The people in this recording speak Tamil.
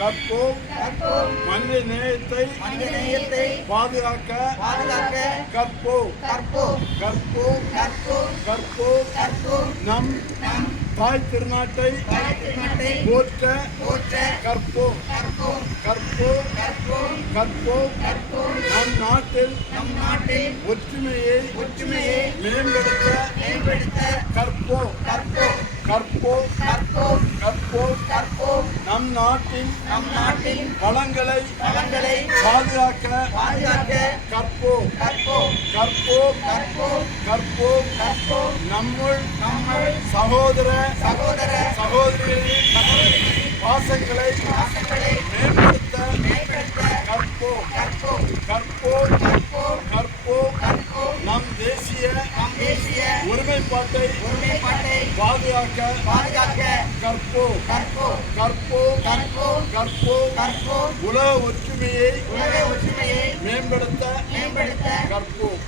கற்போம் மனித நேயத்தை பாதுகாக்க கற்போம் நம் தாய் திருநாட்டை போற்ற கற்போம் நம் நாட்டில் ஒற்றுமையை மேம்படுத்த கற்போம் நம் நாட்டின் வளங்களை பாதுகாக்க கற்போம் நம்முள் சகோதர சகோதரிகளின் பாசங்களை மேம்படுத்த கற்போம் நம் தேசிய ஒருமைப்பாட்டை பாதுகாக்க கற்போம் உலக ஒற்றுமையை மேம்படுத்த கற்போம்